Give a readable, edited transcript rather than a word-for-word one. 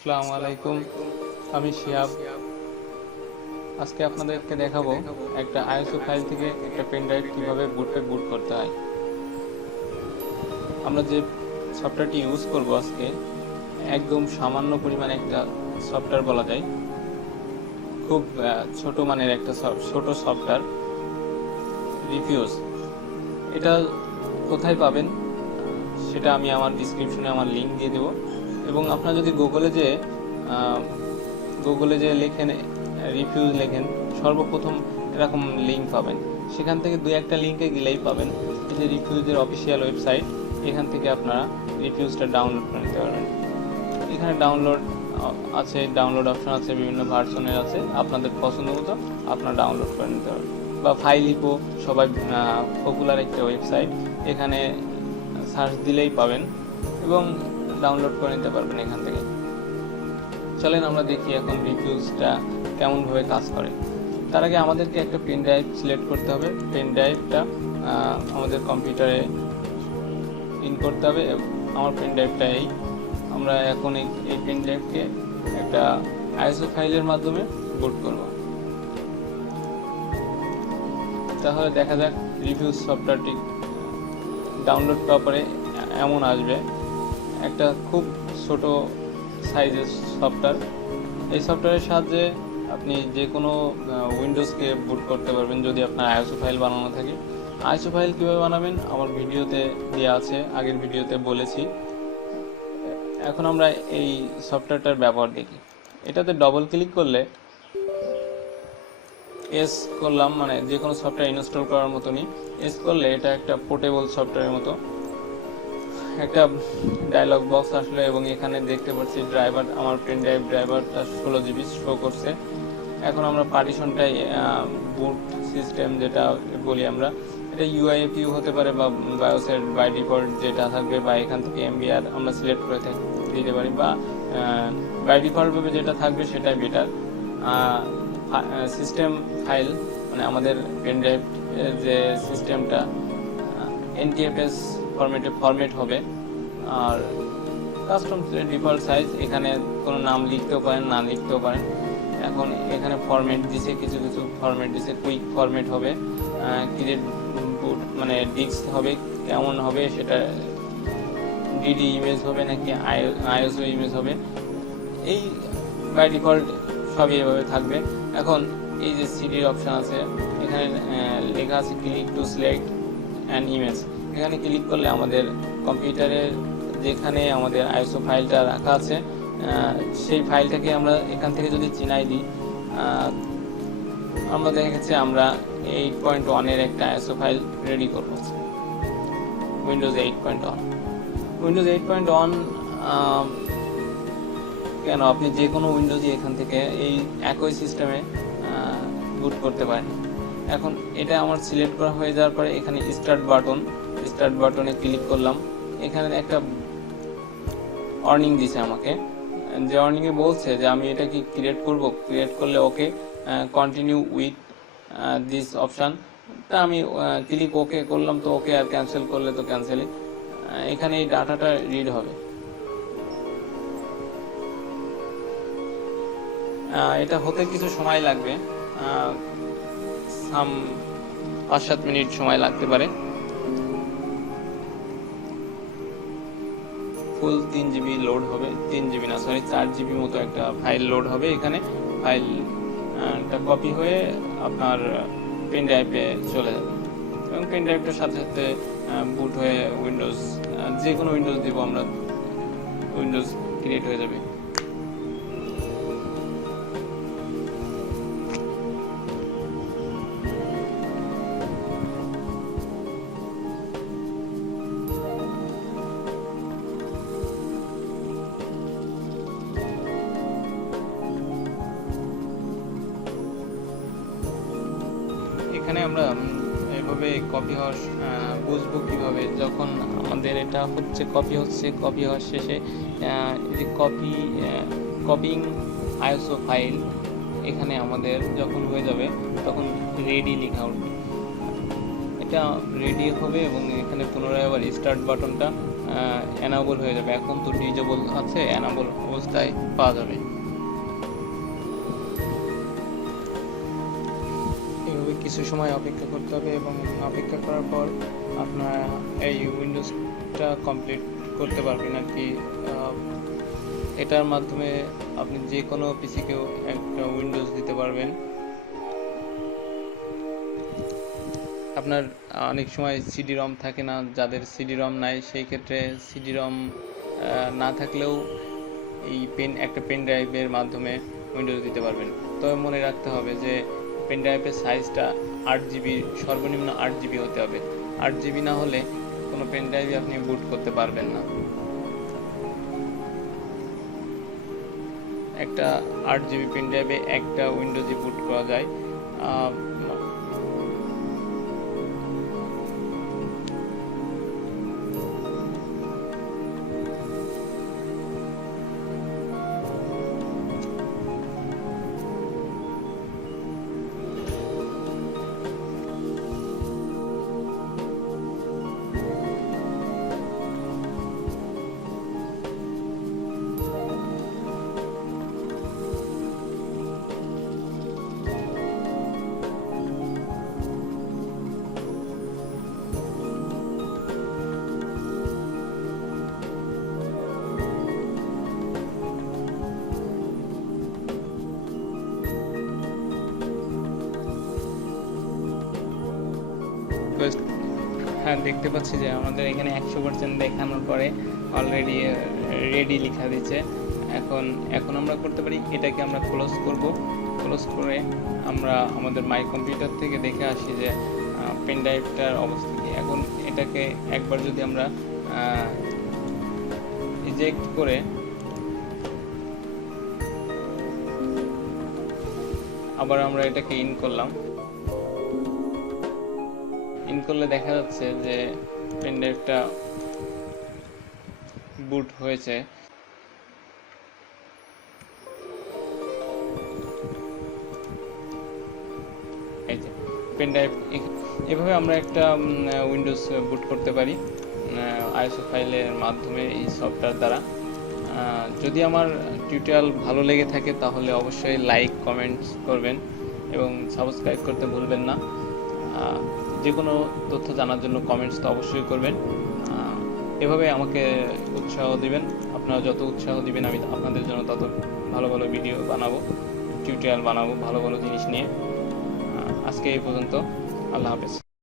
আসসালামু আলাইকুম, আমি শিহাব। আজকে আপনাদেরকে দেখাবো একটা আইএসও ফাইল থেকে একটা পেন ড্রাইভ কীভাবে বুট করতে হয়। আমরা যে সফটওয়্যারটি ইউজ করব আজকে একদম সামান্য পরিমাণে একটা সফটওয়্যার বলা যায়, খুব ছোট মানের একটা ছোট সফটওয়্যার, রিফিউজ। এটা কোথায় পাবেন সেটা আমি আমার ডিসক্রিপশনে আমার লিঙ্ক দিয়ে দেবো, এবং আপনারা যদি গুগলে যে লেখেন রিফিউজ লেখেন, সর্বপ্রথম এরকম লিঙ্ক পাবেন। সেখান থেকে দুই একটা লিঙ্কে গেলেই পাবেন এই যে রিফিউজের অফিসিয়াল ওয়েবসাইট। এখান থেকে আপনারা রিফিউজটা ডাউনলোড করে নিতে পারবেন। এখানে ডাউনলোড অপশন আছে, বিভিন্ন ভার্সনের আছে, আপনাদের পছন্দ মতো আপনারা ডাউনলোড করে নিতে পারবেন। বা ফাইলিপো সবাই পপুলার একটা ওয়েবসাইট, এখানে সার্চ দিলেই পাবেন এবং ডাউনলোড করে নিতে পারবেন এখান থেকে। চলেন আমরা দেখি এখন রিফিউজটা কেমনভাবে কাজ করে। তার আগে আমাদেরকে একটা পেন ড্রাইভ সিলেক্ট করতে হবে। পেন ড্রাইভটা আমাদের কম্পিউটারে ইন করতে হবে। আমার পেন ড্রাইভটা আমরা এখন এই পেন ড্রাইভকে একটা আইএসও ফাইলের মাধ্যমে বুট করব। তাহলে দেখা যাক রিফিউজ সফটওয়্যারটি ডাউনলোড করার পরে এমন আসবে, একটা খুব ছোট সাইজের সফটওয়্যার। এই সফটওয়্যারের সাহায্যে আপনি যে কোনো উইন্ডোজকে বুট করতে পারবেন যদি আপনার আইএসও ফাইল বানানো থাকে। আইএসও ফাইল কীভাবে বানাবেন আমার ভিডিওতে দেওয়া আছে, আগের ভিডিওতে বলেছি। এখন আমরা এই সফটওয়্যারটার ব্যবহার দেখি। এটাতে ডবল ক্লিক করলে এস করলাম, মানে যে কোনো সফটওয়্যার ইনস্টল করার মতনই। এস করলে এটা একটা পোর্টেবল সফটওয়্যারের মতো একটা ডায়লগ বক্স আসলো, এবং এখানে দেখতে পাচ্ছি ড্রাইভার, আমার পেন ড্রাইভ ড্রাইভারটা 16 GB শো করছে। এখন আমরা পার্টিশনটাই বুট সিস্টেম যেটা বলি আমরা, এটা ইউআইএফইউ হতে পারে বা বায়োসের বাই ডিফল্ট যেটা থাকবে, বা এখান থেকে এমবিআর আমরা সিলেক্ট করে দিতে পারি, বা বাই ডিফল্টভাবে যেটা থাকবে সেটাই বেটার। সিস্টেম ফাইল মানে আমাদের পেন ড্রাইভ যে সিস্টেমটা এনটিএফএস ফরম্যাট হবে, আর কাস্টম ডিফল্ট সাইজ। এখানে কোনো নাম লিখতেও পারেন, না লিখতেও পারেন। এখন এখানে ফরম্যাট দিছে, কিছু ফরম্যাট দিছে। কুইক ফরম্যাট হবে, ক্রিয়েট বুট মানে ডিস্ক হবে, কেমন হবে সেটা, ডিডি ইমেজ হবে নাকি আইএসও ইমেজ হবে, এই বাই ডিফল্ট সবই এভাবে থাকবে। এখন এই যে সিডির অপশান আছে, এখানে লেখা আছে click to select an image. এখানে ক্লিক করলে আমাদের কম্পিউটারের যেখানে আমাদের আইএসও ফাইলটা রাখা আছে সেই ফাইলটাকে আমরা এখান থেকে যদি চিনাই দিই, আমরা দেখা গেছে আমরা 8.1 এর একটা আইএসও ফাইল রেডি করবো। উইন্ডোজ 8.1 কেন, আপনি যে কোনো উইন্ডোজই এখান থেকে এই একই সিস্টেমে বুট করতে পারেন। এখন এটা আমার সিলেক্ট করা হয়ে যাওয়ার পরে এখানে স্টার্ট বাটনে ক্লিক করলাম। এখানে একটা ওয়ার্নিং দিছে আমাকে, যে ওয়ার্নিংয়ে বলছে যে আমি এটা কি ক্রিয়েট করলে ওকে, কন্টিনিউ উইথ দিস অপশান। তা আমি ক্লিক ওকে করলাম, তো ওকে, আর ক্যান্সেল করলে তো ক্যান্সেলই। এখানে এই ডাটাটা রিড হবে। এটা হতে কিছু সময় লাগবে, 5-7 মিনিট সময় লাগতে পারে। ফুল 3 GB লোড হবে, 4 GB মতো একটা ফাইল লোড হবে। এখানে ফাইলটা কপি হয়ে আপনার পেন ড্রাইভে চলে যাবে, এবং পেন ড্রাইভটার সাথে সাথে বুট হয়ে উইন্ডোজ, যে কোনো উইন্ডোজ দিব আমরা, উইন্ডোজ ক্রিয়েট হয়ে যাবে। এখানে আমরা এভাবে কপি হওয়ার বুঝবো কীভাবে, যখন আমাদের এটা কপি হওয়ার শেষে যে কপিং আইএসও ফাইল, এখানে আমাদের যখন হয়ে যাবে তখন রেডি লেখা উঠবে, এটা রেডি হবে। এবং এখানে পুনরায় আবার স্টার্ট বাটনটা এনাবল হয়ে যাবে। এখন তো ডিজেবল আছে, এনাবল অবস্থায় পাওয়া যাবে। এভাবে কিছু সময় অপেক্ষা করতে হবে এবং অপেক্ষা করার পর আপনার এই উইন্ডোজটা কমপ্লিট করতে পারবেন আর কি। এটার মাধ্যমে আপনি যে কোনো পিসিকেও একটা উইন্ডোজ দিতে পারবেন। আপনার অনেক সময় সিডি রম থাকে না, যাদের সিডি রম নাই সেই ক্ষেত্রে সিডি রম না থাকলেও এই একটা পেন ড্রাইভের মাধ্যমে উইন্ডোজ দিতে পারবেন। তবে মনে রাখতে হবে যে পেন ড্রাইভের সাইজটা 8GB, সর্বনিম্ন 8GB হতে হবে। 8GB না হলে কোনো পেন ড্রাইভে আপনি বুট করতে পারবেন না। একটা 8GB পেন ড্রাইভে একটা উইন্ডোজই বুট করা যায়। হ্যাঁ, দেখতে পাচ্ছি যে আমাদের এখানে 100% দেখানোর পরে অলরেডি রেডি লেখা দিচ্ছে। এখন আমরা করতে পারি, এটাকে আমরা ক্লোজ করব। ক্লোজ করে আমরা আমাদের মাই কম্পিউটার থেকে দেখে আসি যে পেন ড্রাইভটার অবস্থা কি। এখন এটাকে একবার যদি আমরা ইজেক্ট করে আবার আমরা এটাকে ইন করলাম, ইন করলে দেখা যাচ্ছে যে পেন ড্রাইভটা বুট হয়েছে। এই যে পেন ড্রাইভ, এভাবে আমরা একটা উইন্ডোজ বুট করতে পারি আইএসও ফাইলের মাধ্যমে এই সফটওয়্যার দ্বারা। যদি আমার টিউটোরিয়াল ভালো লেগে থাকে তাহলে অবশ্যই লাইক কমেন্টস করবেন এবং সাবস্ক্রাইব করতে ভুলবেন না। যে কোনো তথ্য জানার জন্য কমেন্টস তো অবশ্যই করবেন। এভাবে আমাকে উৎসাহ দিবেন। আপনারা যত উৎসাহ দিবেন আমি আপনাদের জন্য তত ভালো ভালো ভিডিও বানাবো, টিউটোরিয়াল বানাবো ভালো ভালো জিনিস নিয়ে। আজকে এই পর্যন্ত, আল্লাহ হাফেজ।